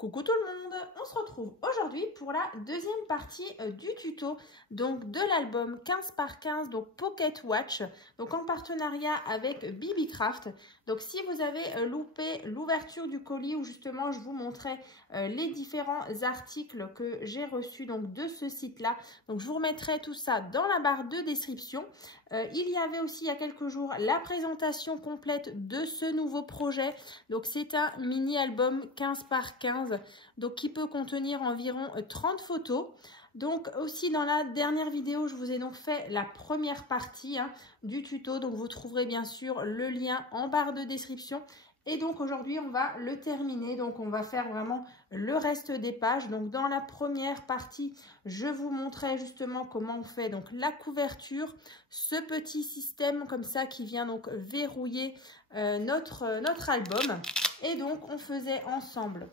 Coucou tout le monde, on se retrouve aujourd'hui pour la deuxième partie du tuto donc de l'album 15 par 15 donc Pocket Watch, donc en partenariat avec BBcraft. Donc si vous avez loupé l'ouverture du colis où justement je vous montrais les différents articles que j'ai reçus donc de ce site là, donc je vous remettrai tout ça dans la barre de description. Il y avait aussi il y a quelques jours la présentation complète de ce nouveau projet. Donc c'est un mini album 15 par 15 donc qui peut contenir environ 30 photos. Donc aussi dans la dernière vidéo je vous ai donc fait la première partie du tuto, donc vous trouverez bien sûr le lien en barre de description. Et donc aujourd'hui on va le terminer, donc on va faire vraiment le reste des pages. Donc dans la première partie je vous montrais justement comment on fait donc la couverture, ce petit système comme ça qui vient donc verrouiller notre album. Et donc on faisait ensemble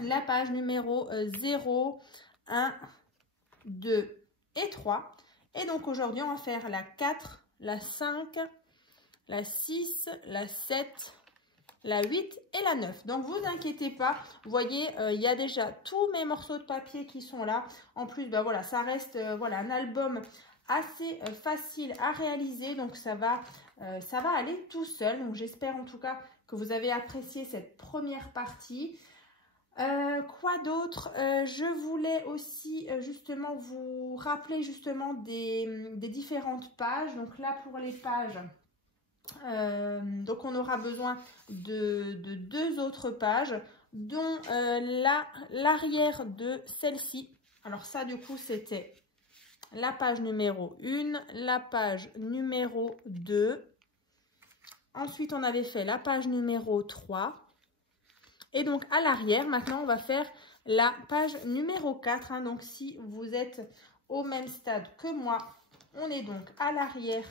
la page numéro 0, 1, 2 et 3. Et donc aujourd'hui on va faire la 4, la 5, la 6, la 7, la 8 et la 9. Donc vous inquiétez pas, vous voyez il y a déjà tous mes morceaux de papier qui sont là. En plus voilà, ça reste voilà un album assez facile à réaliser, donc ça va aller tout seul. Donc j'espère en tout cas que vous avez apprécié cette première partie. Quoi d'autre, je voulais aussi justement vous rappeler justement des différentes pages. Donc là pour les pages donc on aura besoin de deux autres pages, dont l'arrière de celle-ci. Alors ça du coup c'était la page numéro 1, la page numéro 2. Ensuite on avait fait la page numéro 3. Et donc à l'arrière, maintenant on va faire la page numéro 4. Donc si vous êtes au même stade que moi, on est donc à l'arrière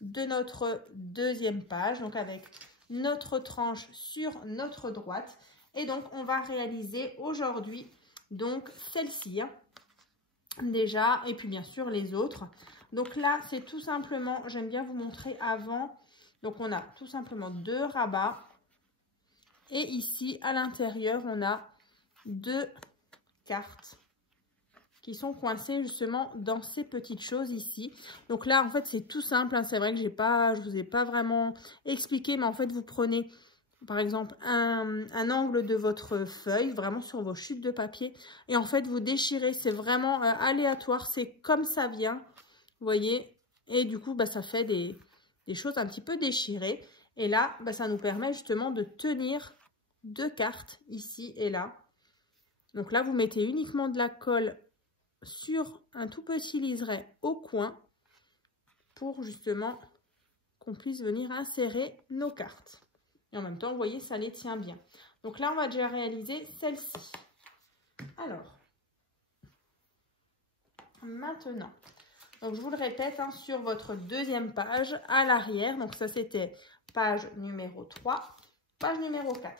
de notre deuxième page, donc avec notre tranche sur notre droite. Et donc on va réaliser aujourd'hui donc celle-ci déjà, et puis bien sûr les autres. Donc là c'est tout simplement, j'aime bien vous montrer avant, donc on a tout simplement 2 rabats et ici à l'intérieur on a 2 cartes qui sont coincés justement dans ces petites choses ici. Donc là en fait c'est tout simple, c'est vrai que je vous ai pas vraiment expliqué, mais en fait vous prenez par exemple un angle de votre feuille vraiment sur vos chutes de papier et en fait vous déchirez, c'est vraiment aléatoire, c'est comme ça vient, vous voyez, et du coup ça fait des choses un petit peu déchirées. Et là ça nous permet justement de tenir 2 cartes ici et là. Donc là vous mettez uniquement de la colle sur un tout petit liseré au coin pour justement qu'on puisse venir insérer nos cartes. Et en même temps, vous voyez, ça les tient bien. Donc là, on va déjà réaliser celle-ci. Alors, maintenant, donc je vous le répète, sur votre deuxième page, à l'arrière, donc ça c'était page numéro 3, page numéro 4.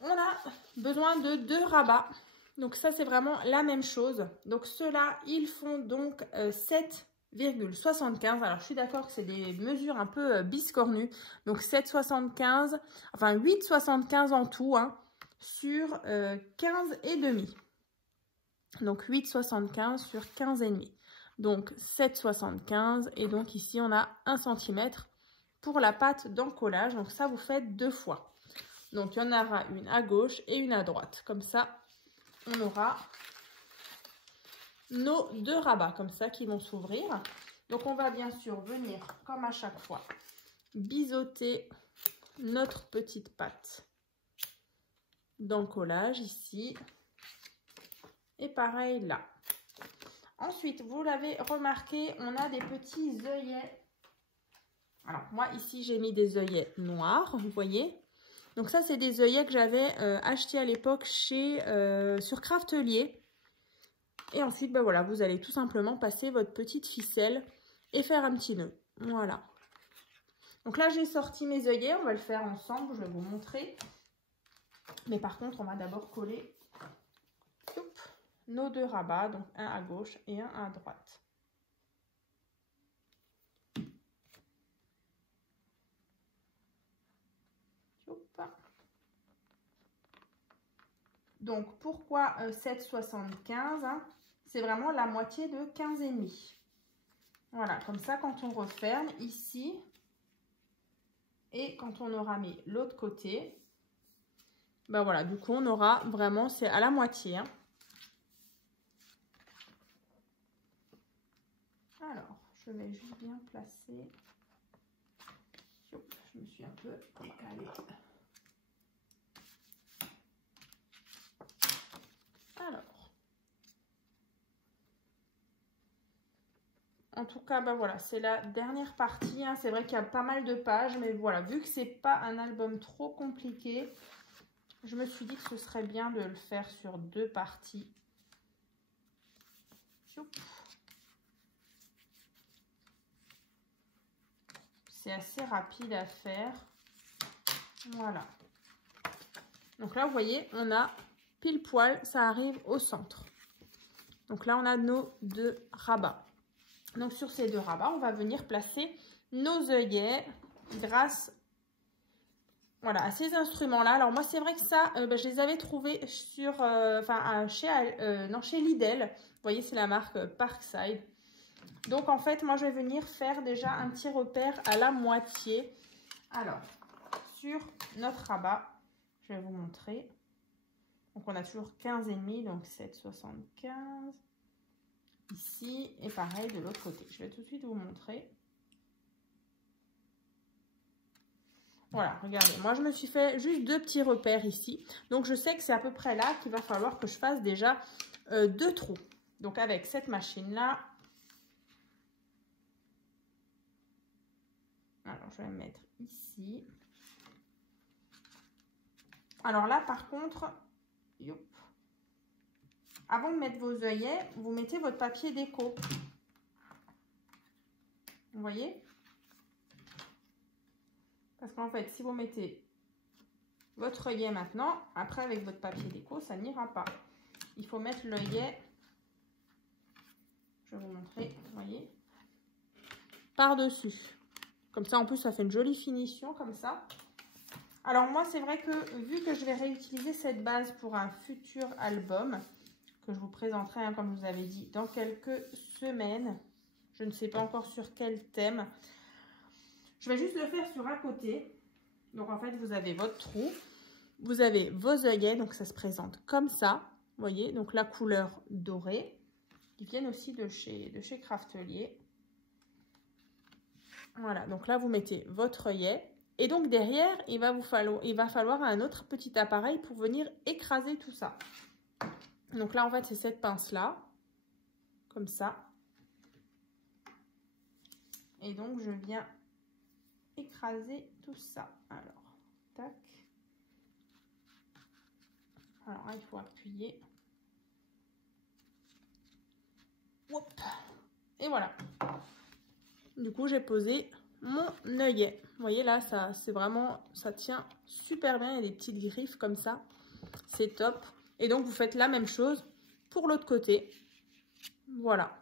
On a besoin de 2 rabats. Donc ça c'est vraiment la même chose. Donc ceux-là ils font donc 7,75. Alors je suis d'accord que c'est des mesures un peu biscornues. Donc 7,75, enfin 8,75 en tout sur 15 et demi. Donc 8,75 sur 15 et demi. Donc 7,75 et donc ici on a 1 cm pour la pâte d'encollage. Donc ça vous faites 2 fois. Donc, il y en aura une à gauche et une à droite. Comme ça, on aura nos 2 rabats comme ça qui vont s'ouvrir. Donc, on va bien sûr venir, comme à chaque fois, biseauter notre petite pâte d'encollage ici. Et pareil là. Ensuite, vous l'avez remarqué, on a des petits œillets. Alors, moi, ici, j'ai mis des œillets noirs, vous voyez. Donc ça, c'est des œillets que j'avais achetés à l'époque sur Craftelier. Et ensuite, voilà, vous allez tout simplement passer votre petite ficelle et faire un petit nœud. Voilà. Donc là, j'ai sorti mes œillets. On va le faire ensemble. Je vais vous montrer. Mais par contre, on va d'abord coller nos 2 rabats. Donc un à gauche et un à droite. Donc, pourquoi 7,75 hein? C'est vraiment la moitié de 15,5. Voilà, comme ça, quand on referme ici, et quand on aura mis l'autre côté, ben voilà, du coup, on aura vraiment, c'est à la moitié. Hein. Alors, je vais juste bien placer. Je me suis un peu décalée. Alors, en tout cas, bah voilà, c'est la dernière partie. Hein. C'est vrai qu'il y a pas mal de pages, mais voilà, vu que c'est pas un album trop compliqué, je me suis dit que ce serait bien de le faire sur 2 parties. C'est assez rapide à faire. Voilà. Donc là, vous voyez, on a pile poil, ça arrive au centre. Donc là, on a nos 2 rabats. Donc sur ces 2 rabats, on va venir placer nos œillets grâce voilà, à ces instruments-là. Alors moi, c'est vrai que ça, je les avais trouvés sur, chez Lidl. Vous voyez, c'est la marque Parkside. Donc en fait, moi, je vais venir faire déjà un petit repère à la moitié. Alors, sur notre rabat, je vais vous montrer. Donc on a toujours 15,5, donc 7,75 ici. Et pareil de l'autre côté. Je vais tout de suite vous montrer. Voilà, regardez, moi je me suis fait juste 2 petits repères ici. Donc je sais que c'est à peu près là qu'il va falloir que je fasse déjà 2 trous. Donc avec cette machine-là, alors je vais me mettre ici. Alors là par contre, avant de mettre vos œillets, vous mettez votre papier déco. Vous voyez ? Parce qu'en fait, si vous mettez votre œillet maintenant, après avec votre papier déco, ça n'ira pas. Il faut mettre l'œillet, je vais vous montrer, vous voyez, par-dessus. Comme ça, en plus, ça fait une jolie finition, comme ça. Alors moi, c'est vrai que vu que je vais réutiliser cette base pour un futur album, que je vous présenterai, hein, comme je vous avais dit, dans quelques semaines, je ne sais pas encore sur quel thème. Je vais juste le faire sur un côté. Donc en fait, vous avez votre trou. Vous avez vos œillets. Donc ça se présente comme ça. Vous voyez, donc la couleur dorée. Qui viennent aussi de chez Craftelier. Voilà, donc là, vous mettez votre œillet. Et donc derrière, il va falloir un autre petit appareil pour venir écraser tout ça. Donc là, en fait, c'est cette pince-là. Comme ça. Et donc, je viens écraser tout ça. Alors, tac. Alors là, il faut appuyer. Hop. Et voilà. Du coup, j'ai posé mon œillet. Vous voyez là, ça c'est vraiment, ça tient super bien. Il y a des petites griffes comme ça. C'est top. Et donc, vous faites la même chose pour l'autre côté. Voilà.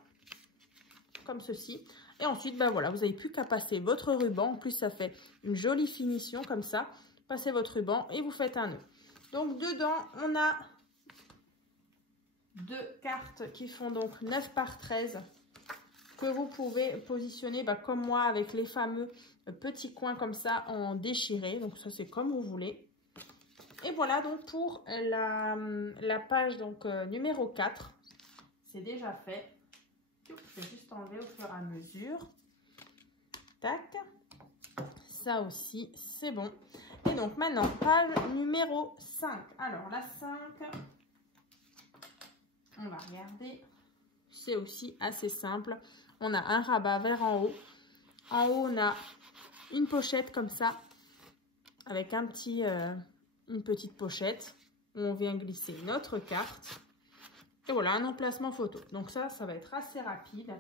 Comme ceci. Et ensuite, ben voilà, vous n'avez plus qu'à passer votre ruban. En plus, ça fait une jolie finition comme ça. Passez votre ruban et vous faites un nœud. Donc, dedans, on a 2 cartes qui font donc 9 par 13 que vous pouvez positionner comme moi avec les fameux petits coins comme ça en déchiré. Donc, ça, c'est comme vous voulez. Et voilà donc pour la page donc, numéro 4. C'est déjà fait. Je vais juste enlever au fur et à mesure. Tac. Ça aussi, c'est bon. Et donc maintenant, page numéro 5. Alors la 5, on va regarder. C'est aussi assez simple. On a un rabat vers en haut. En haut, on a une pochette comme ça, avec une petite pochette où on vient glisser notre carte. Et voilà, un emplacement photo. Donc ça va être assez rapide.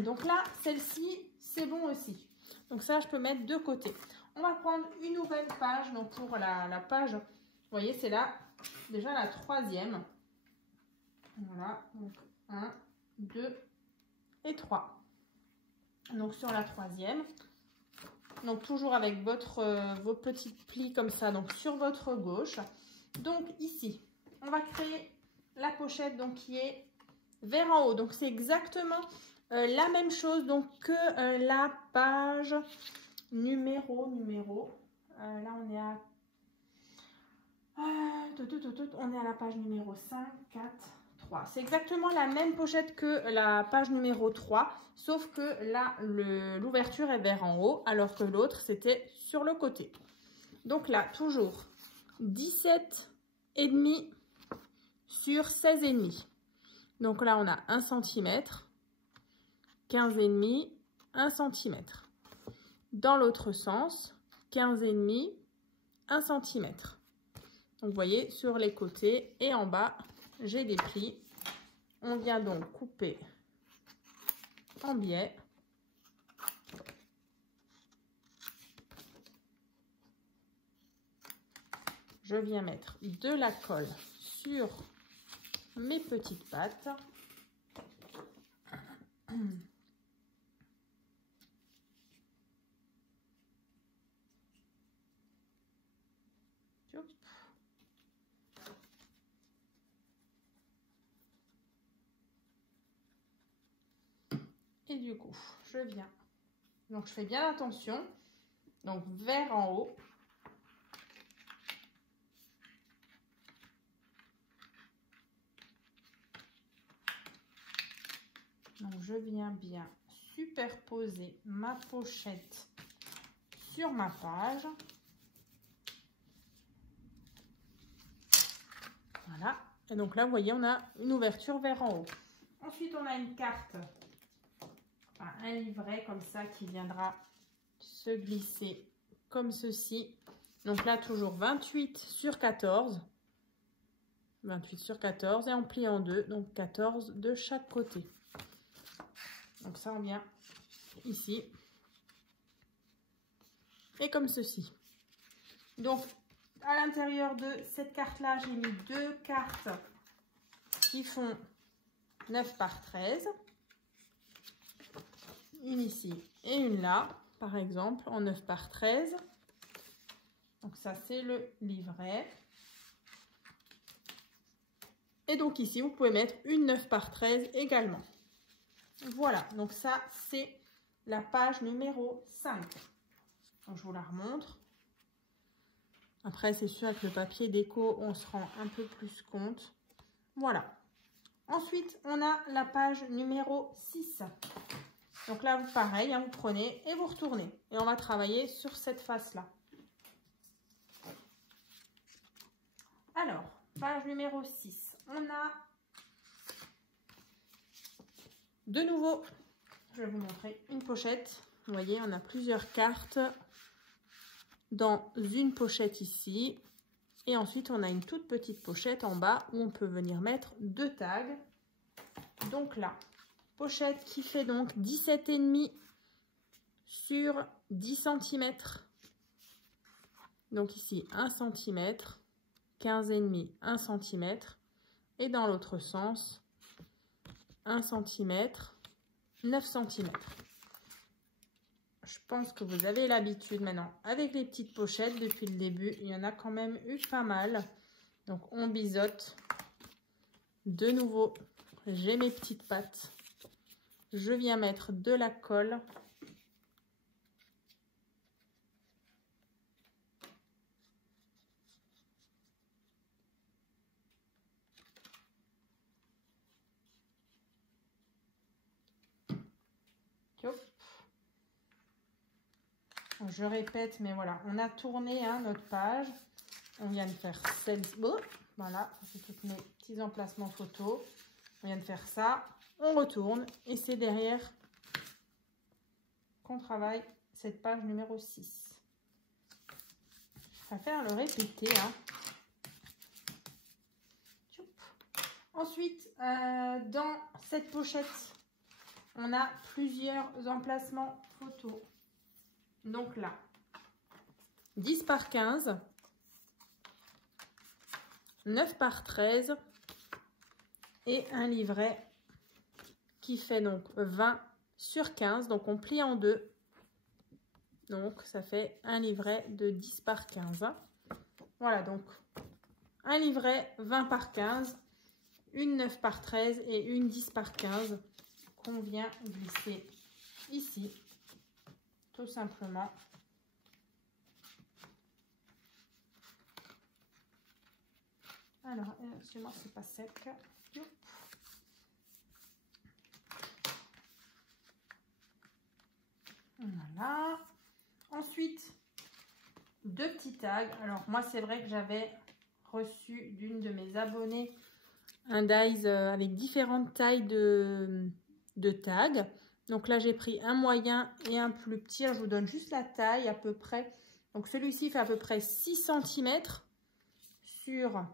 Donc là, celle-ci, c'est bon aussi. Donc ça, je peux mettre de côté. On va prendre une nouvelle page. Donc pour la page, vous voyez, c'est là déjà la 3e. Voilà, donc 1, 2 et 3. Donc sur la 3e. Donc toujours avec vos petits plis comme ça, donc sur votre gauche. Donc ici, on va créer la pochette donc, qui est vers en haut. Donc c'est exactement la même chose donc, que la page numéro. Là on est à on est à la page numéro 5, 4, 3. C'est exactement la même pochette que la page numéro 3, sauf que là, l'ouverture est vers en haut, alors que l'autre, c'était sur le côté. Donc là, toujours 17,5 sur 16,5. Donc là, on a 1 cm, 15,5, 1 cm. Dans l'autre sens, 15,5, 1 cm. Donc, vous voyez, sur les côtés et en bas, j'ai des plis. On vient donc couper en biais. Je viens mettre de la colle sur mes petites pattes. Et du coup, je viens. Donc, je fais bien attention. Donc, vers en haut. Donc, je viens bien superposer ma pochette sur ma page. Voilà. Et donc là, vous voyez, on a une ouverture vers en haut. Ensuite, on a une carte, enfin, un livret comme ça qui viendra se glisser comme ceci. Donc là, toujours 28 sur 14. 28 sur 14 et on plie en deux, donc 14 de chaque côté. Donc ça, on vient ici. Et comme ceci. Donc, à l'intérieur de cette carte-là, j'ai mis deux cartes qui font 9 par 13. Une ici et une là, par exemple, en 9 par 13. Donc ça, c'est le livret. Et donc ici, vous pouvez mettre une 9 par 13 également. Voilà, donc ça, c'est la page numéro 5. Donc, je vous la remontre. Après, c'est sûr, avec le papier déco, on se rend un peu plus compte. Voilà. Ensuite, on a la page numéro 6. Donc là, pareil, hein, vous prenez et vous retournez. Et on va travailler sur cette face-là. Alors, page numéro 6. On a de nouveau, je vais vous montrer une pochette. Vous voyez, on a plusieurs cartes dans une pochette ici. Et ensuite, on a une toute petite pochette en bas où on peut venir mettre deux tags. Donc là, pochette qui fait donc 17,5 sur 10 cm. Donc ici, 1 cm, 15,5, 1 cm. Et dans l'autre sens, 1 cm, 9 cm. Je pense que vous avez l'habitude maintenant avec les petites pochettes depuis le début. Il y en a quand même eu pas mal. Donc on biseaute. De nouveau, j'ai mes petites pattes. Je viens mettre de la colle. Hop. Je répète, mais voilà, on a tourné hein, notre page. On vient de faire celle-ci. Oh, voilà, c'est tous mes petits emplacements photos. On vient de faire ça. On retourne et c'est derrière qu'on travaille cette page numéro 6. Je préfère le répéter. Hein. Ensuite, dans cette pochette, on a plusieurs emplacements photos. Donc là, 10 par 15, 9 par 13 et un livret qui fait donc 20 sur 15. Donc on plie en deux. Donc ça fait un livret de 10 par 15. Voilà, donc un livret 20 par 15, une 9 par 13 et une 10 par 15 qu'on vient glisser ici, tout simplement. Alors, excusez-moi, c'est pas sec. Voilà. Ensuite, deux petits tags. Alors, moi, c'est vrai que j'avais reçu d'une de mes abonnées un dies avec différentes tailles de tags. Donc là, j'ai pris un moyen et un plus petit. Alors, je vous donne juste la taille à peu près. Donc, celui-ci fait à peu près 6 cm sur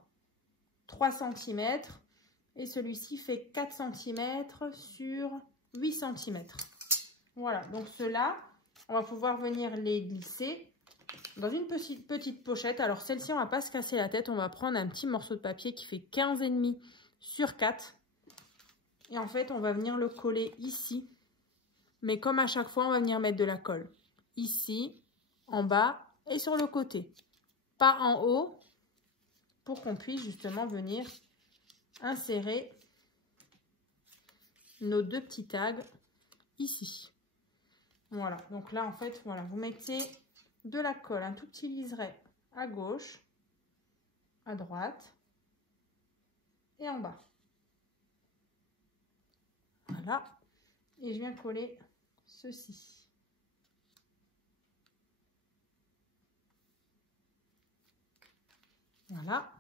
3 cm. Et celui-ci fait 4 cm sur 8 cm. Voilà, donc ceux-là, on va pouvoir venir les glisser dans une petite pochette. Alors celle-ci, on ne va pas se casser la tête. On va prendre un petit morceau de papier qui fait 15,5 sur 4. Et en fait, on va venir le coller ici. Mais comme à chaque fois, on va venir mettre de la colle. Ici, en bas et sur le côté. Pas en haut, pour qu'on puisse justement venir insérer nos deux petits tags ici. Voilà, donc là en fait, voilà, vous mettez de la colle, un tout petit liseré à gauche, à droite et en bas. Voilà, et je viens coller ceci. Voilà,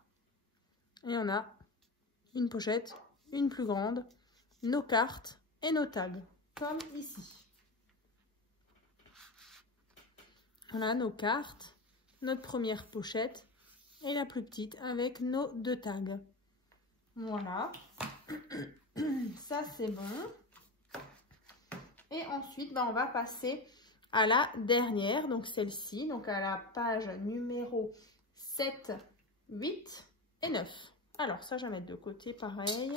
et on a une pochette, une plus grande, nos cartes et nos tags, comme ici. Voilà nos cartes, notre première pochette et la plus petite avec nos deux tags. Voilà, ça c'est bon. Et ensuite, on va passer à la dernière, donc celle-ci, donc à la page numéro 7, 8 et 9. Alors ça, je vais mettre de côté pareil.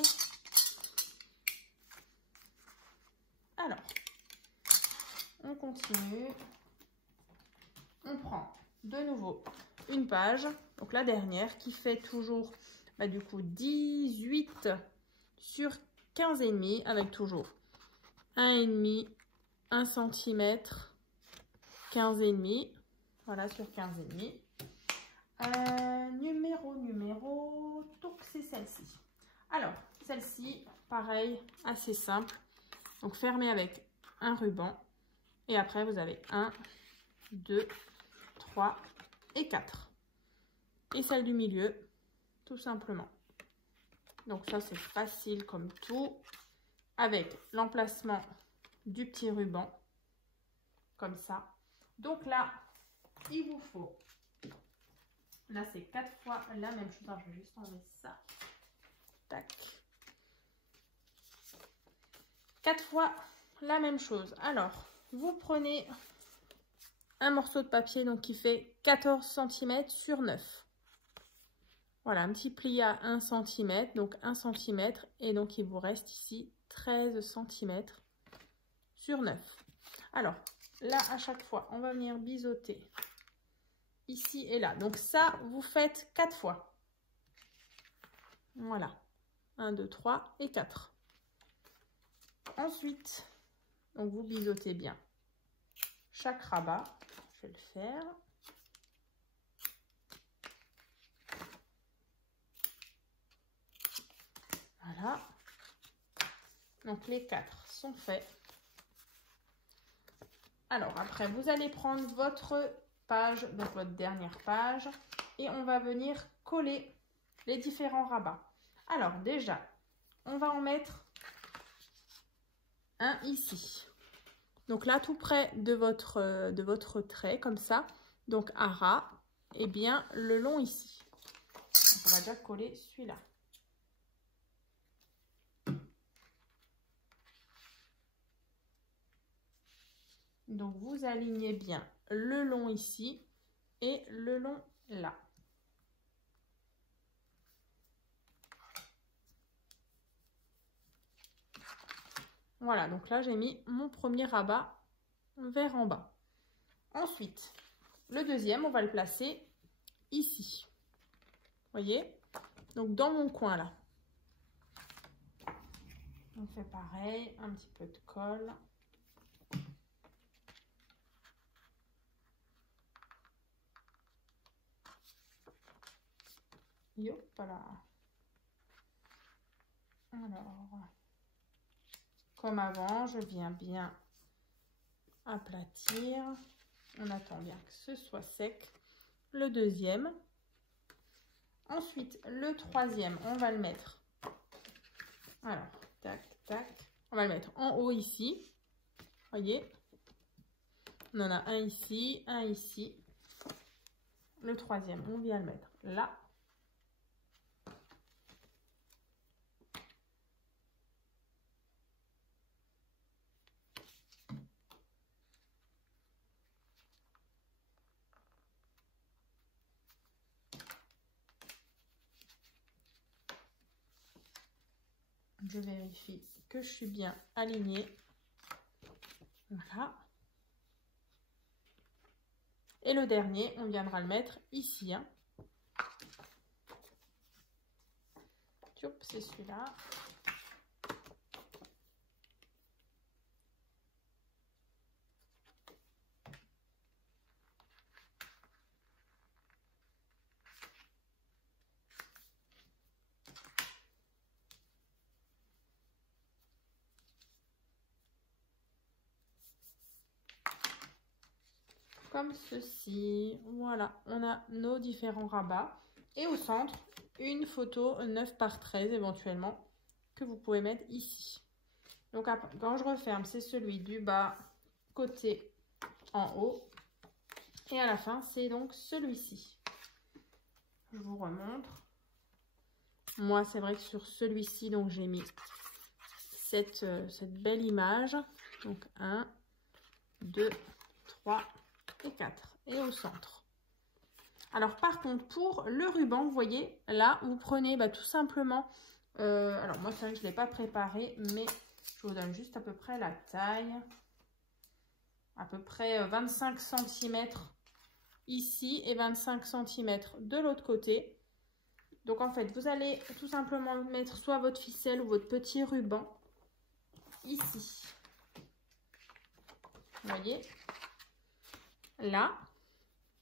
Alors, on continue. On prend de nouveau une page, donc la dernière, qui fait toujours du coup 18 sur 15,5 avec toujours 1,5, 1 cm, 15,5, voilà sur 15,5. Numéro, donc c'est celle-ci. Alors, celle-ci, pareil, assez simple. Donc fermée avec un ruban. Et après, vous avez 1, 2, 3 et 4. Et celle du milieu, tout simplement. Donc ça, c'est facile comme tout. Avec l'emplacement du petit ruban, comme ça. Donc là, il vous faut, là c'est 4 fois la même chose. Alors, je vais juste enlever ça. Tac. 4 fois la même chose. Alors, vous prenez un morceau de papier donc qui fait 14 cm sur 9. Voilà, un petit pli à 1 cm, donc 1 cm. Et donc, il vous reste ici 13 cm sur 9. Alors, là, à chaque fois, on va venir biseauter ici et là. Donc ça, vous faites 4 fois. Voilà. 1, 2, 3 et 4. Ensuite, donc vous biseautez bien chaque rabat. Je vais le faire. Voilà. Donc les 4 sont faits. Alors après, vous allez prendre votre page, donc votre dernière page, et on va venir coller les différents rabats. Alors déjà, on va en mettre un ici. Donc là, tout près de votre trait, comme ça. Donc à ras, et bien le long ici. Donc, on va déjà coller celui-là. Donc vous alignez bien le long ici et le long là. Voilà, donc là j'ai mis mon premier rabat vers en bas. Ensuite, le deuxième, on va le placer ici. Vous voyez? Donc dans mon coin là. On fait pareil, un petit peu de colle. Yop là. Alors, comme avant, je viens bien aplatir. On attend bien que ce soit sec. Le deuxième. Ensuite, le troisième, on va le mettre. Alors, tac, tac. On va le mettre en haut ici. Voyez. On en a un ici, un ici. Le troisième, on vient le mettre là. Je vérifie que je suis bien alignée. Voilà. Et le dernier, on viendra le mettre ici. Hein. C'est celui-là. Comme ceci. Voilà, on a nos différents rabats. Et au centre, une photo 9 par 13 éventuellement que vous pouvez mettre ici. Donc quand je referme, c'est celui du bas côté en haut. Et à la fin, c'est donc celui-ci. Je vous remontre. Moi, c'est vrai que sur celui-ci, donc j'ai mis cette belle image. Donc 1, 2, 3 et 4. Et au centre. Alors par contre, pour le ruban, vous voyez, là, vous prenez tout simplement... alors moi, c'est vrai que je ne l'ai pas préparé, mais je vous donne juste à peu près la taille. À peu près 25 cm ici et 25 cm de l'autre côté. Donc en fait, vous allez tout simplement mettre soit votre ficelle ou votre petit ruban ici. Vous voyez? Là.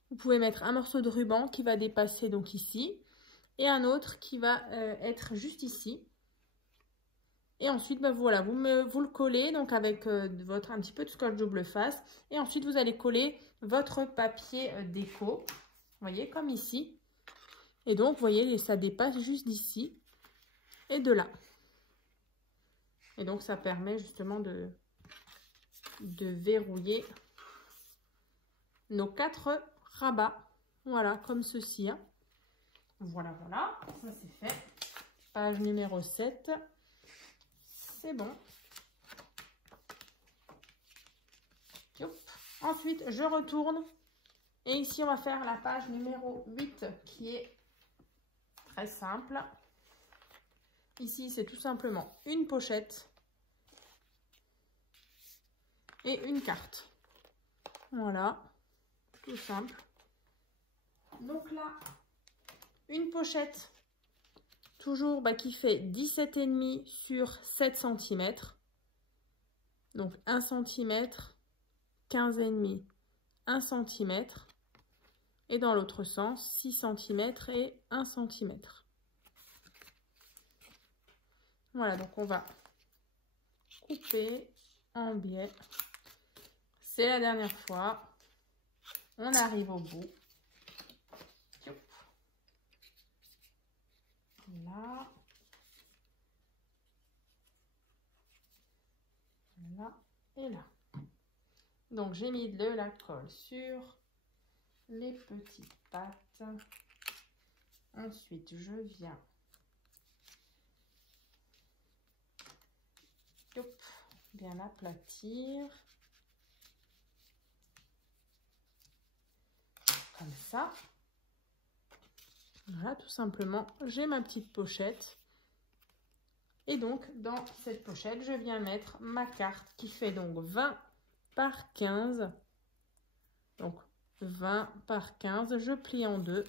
Vous pouvez mettre un morceau de ruban qui va dépasser donc ici et un autre qui va être juste ici. Et ensuite, voilà, vous le collez donc avec un petit peu de scotch double face. Et ensuite, vous allez coller votre papier déco, vous voyez, comme ici. Et donc, vous voyez, ça dépasse juste d'ici et de là. Et donc, ça permet justement de verrouiller nos 4 rabats. Voilà, comme ceci. Hein. Voilà, voilà, ça c'est fait. Page numéro 7. C'est bon. Hop. Ensuite, je retourne. Et ici, on va faire la page numéro 8 qui est très simple. Ici, c'est tout simplement une pochette et une carte. Voilà, tout simple. Donc là, une pochette, toujours qui fait 17,5 sur 7 cm. Donc 1 cm, 15,5, 1 cm. Et dans l'autre sens, 6 cm et 1 cm. Voilà, donc on va couper en biais. C'est la dernière fois. On arrive au bout. Là. Là et là. Donc j'ai mis de la colle sur les petites pattes. Ensuite, je viens bien aplatir. Comme ça. Voilà, tout simplement, j'ai ma petite pochette. Et donc, dans cette pochette, je viens mettre ma carte qui fait donc 20 par 15. Donc, 20 par 15, je plie en deux.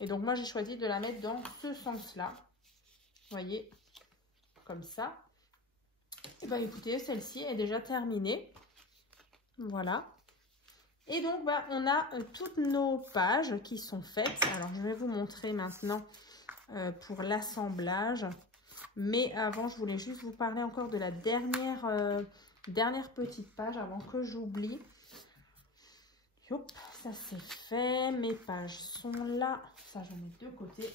Et donc moi j'ai choisi de la mettre dans ce sens-là. Vous voyez, comme ça. Et bien écoutez, celle-ci est déjà terminée. Voilà. Et donc on a toutes nos pages qui sont faites. Alors je vais vous montrer maintenant pour l'assemblage. Mais avant, je voulais juste vous parler encore de la dernière petite page avant que j'oublie. Hop, ça c'est fait. Mes pages sont là. Ça, je vais mettre de côté.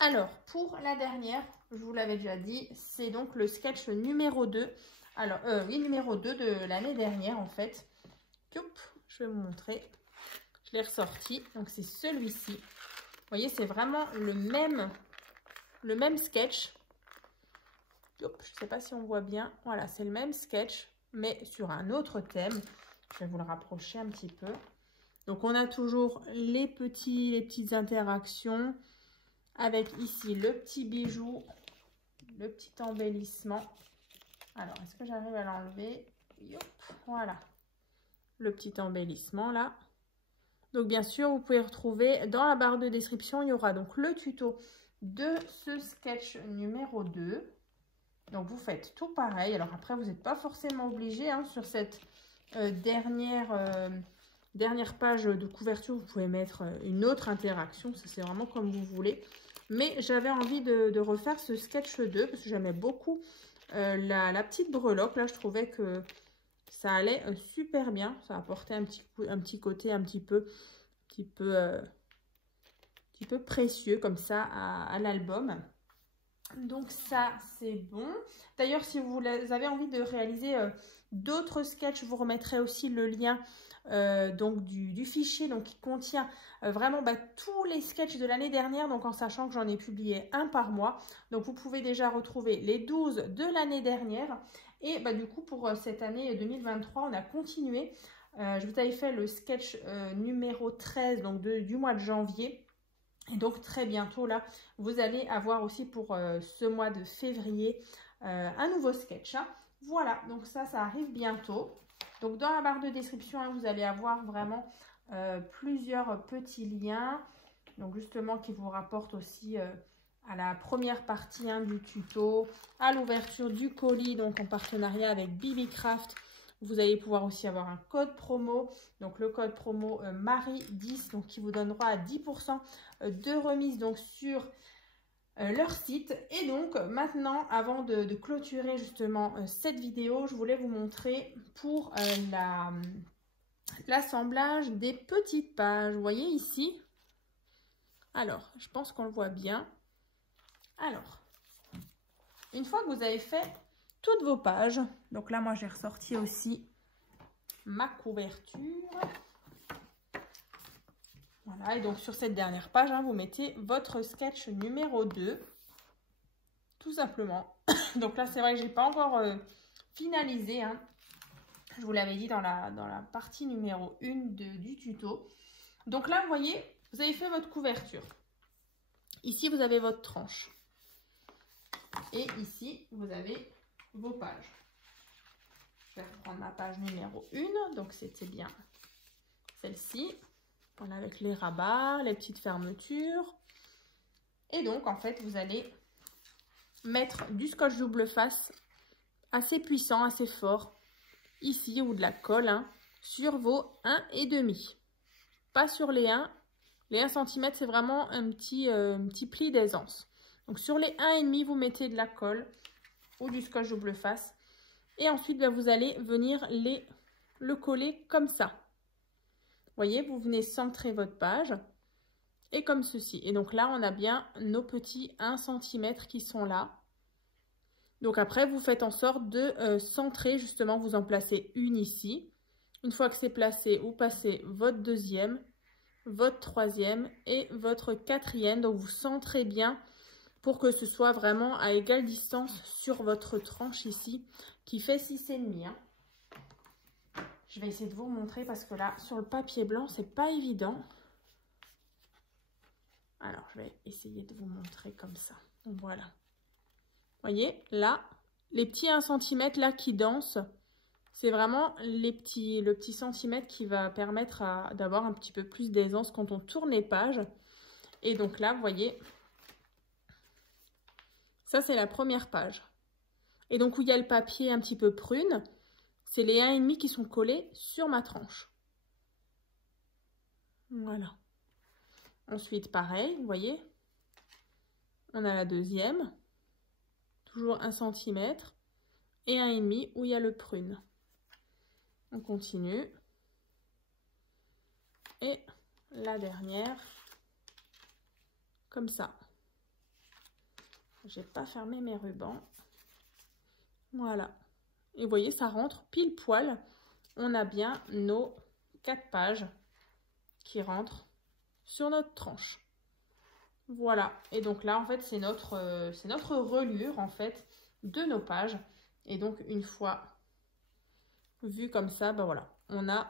Alors, pour la dernière, je vous l'avais déjà dit, c'est donc le sketch numéro 2. Alors, oui, numéro 2 de l'année dernière, en fait. Hop, je vais vous montrer. Je l'ai ressorti. Donc, c'est celui-ci. Vous voyez, c'est vraiment le même sketch. Hop, je ne sais pas si on voit bien. Voilà, c'est le même sketch, mais sur un autre thème. Je vais vous le rapprocher un petit peu. Donc, on a toujours les petites interactions avec ici le petit bijou, le petit embellissement. Alors, est-ce que j'arrive à l'enlever? Voilà, le petit embellissement là. Donc, bien sûr, vous pouvez retrouver dans la barre de description, il y aura donc le tuto de ce sketch numéro 2. Donc, vous faites tout pareil. Alors, après, vous n'êtes pas forcément obligé sur cette dernière page de couverture. Vous pouvez mettre une autre interaction. Ça, c'est vraiment comme vous voulez. Mais j'avais envie de refaire ce sketch 2 parce que j'aimais beaucoup la petite breloque. Là, je trouvais que ça allait super bien. Ça apportait un petit côté un petit peu précieux comme ça à l'album. Donc ça, c'est bon. D'ailleurs, si vous avez envie de réaliser d'autres sketchs, je vous remettrai aussi le lien donc du fichier donc, qui contient vraiment tous les sketchs de l'année dernière, donc en sachant que j'en ai publié un par mois. Donc vous pouvez déjà retrouver les 12 de l'année dernière. Et du coup, pour cette année 2023, on a continué. Je vous avais fait le sketch numéro 13 donc du mois de janvier. Et donc très bientôt là, vous allez avoir aussi pour ce mois de février un nouveau sketch. Voilà, donc ça arrive bientôt. Donc dans la barre de description, vous allez avoir vraiment plusieurs petits liens. Donc justement qui vous rapportent aussi à la première partie du tuto, à l'ouverture du colis, donc en partenariat avec BibiCraft. Vous allez pouvoir aussi avoir un code promo, donc le code promo Marie10, donc qui vous donnera 10% de remise donc sur leur site. Et donc maintenant, avant de clôturer justement cette vidéo, je voulais vous montrer pour l'assemblage des petites pages. Vous voyez ici? Alors, je pense qu'on le voit bien. Alors, une fois que vous avez fait toutes vos pages, donc là moi j'ai ressorti aussi ma couverture. Voilà, et donc sur cette dernière page, vous mettez votre sketch numéro 2, tout simplement. Donc là c'est vrai que j'ai pas encore finalisé, je vous l'avais dit dans la partie numéro 1 du tuto. Donc là vous voyez, vous avez fait votre couverture. Ici vous avez votre tranche. Et ici vous avez vos pages. Je vais reprendre ma page numéro 1, donc c'était bien celle-ci. Voilà, avec les rabats, les petites fermetures. Et donc en fait vous allez mettre du scotch double face assez puissant, assez fort, ici, ou de la colle, sur vos 1,5. Pas sur les 1. Les 1 cm, c'est vraiment un petit pli d'aisance. Donc sur les 1,5, vous mettez de la colle ou du scotch double face. Et ensuite, vous allez venir le coller comme ça. Vous voyez, vous venez centrer votre page. Et comme ceci. Et donc là, on a bien nos petits 1 cm qui sont là. Donc après, vous faites en sorte de centrer, justement, vous en placez une ici. Une fois que c'est placé, vous passez votre deuxième, votre troisième et votre quatrième. Donc vous centrez bien pour que ce soit vraiment à égale distance sur votre tranche ici, qui fait 6,5. Je vais essayer de vous montrer parce que là, sur le papier blanc, c'est pas évident. Alors, je vais essayer de vous montrer comme ça. Donc, voilà. Vous voyez, là, les petits 1 cm là qui dansent, c'est vraiment le petit centimètre qui va permettre d'avoir un petit peu plus d'aisance quand on tourne les pages. Et donc là, vous voyez, ça c'est la première page. Et donc où il y a le papier un petit peu prune, c'est les 1,5 qui sont collés sur ma tranche. Voilà. Ensuite, pareil, vous voyez, on a la deuxième, toujours 1 cm et 1,5 où il y a le prune. On continue. Et la dernière, comme ça. J'ai pas fermé mes rubans. Voilà. Et vous voyez, ça rentre pile poil. On a bien nos 4 pages qui rentrent sur notre tranche. Voilà. Et donc là, en fait, c'est notre reliure, en fait, de nos pages. Et donc, une fois vu comme ça, ben voilà, on a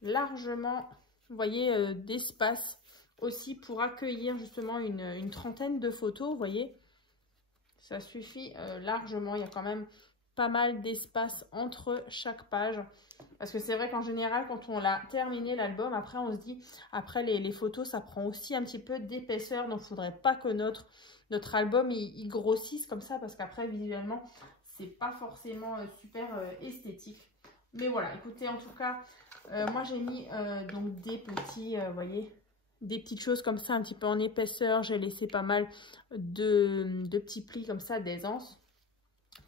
largement, vous voyez, d'espace aussi pour accueillir justement une trentaine de photos, vous voyez. Ça suffit largement, il y a quand même pas mal d'espace entre chaque page. Parce que c'est vrai qu'en général, quand on l'a terminé l'album, après on se dit, après les photos, ça prend aussi un petit peu d'épaisseur. Donc il ne faudrait pas que notre album il grossisse comme ça, parce qu'après visuellement, c'est pas forcément super esthétique. Mais voilà, écoutez, en tout cas, moi j'ai mis donc des petits, vous voyez, des petites choses comme ça, un petit peu en épaisseur. J'ai laissé pas mal de petits plis comme ça d'aisance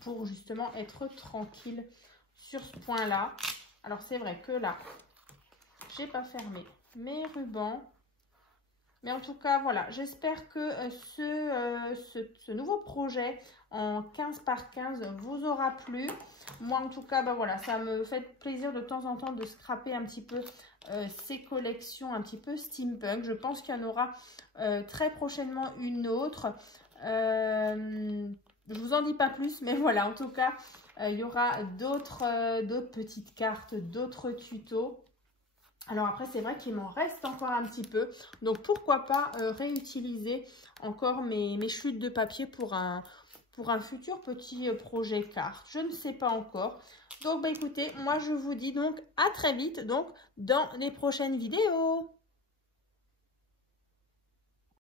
pour justement être tranquille sur ce point-là. Alors c'est vrai que là, j'ai pas fermé mes rubans. Mais en tout cas, voilà, j'espère que ce nouveau projet en 15 par 15 vous aura plu. Moi, en tout cas, bah voilà, ça me fait plaisir de temps en temps de scraper un petit peu ces collections un petit peu steampunk. Je pense qu'il y en aura très prochainement une autre. Je vous en dis pas plus, mais voilà, en tout cas, il y aura d'autres petites cartes, d'autres tutos. Alors après, c'est vrai qu'il m'en reste encore un petit peu. Donc, pourquoi pas réutiliser encore mes chutes de papier pour un futur petit projet carte. Je ne sais pas encore. Donc, bah écoutez, moi, je vous dis donc à très vite donc dans les prochaines vidéos.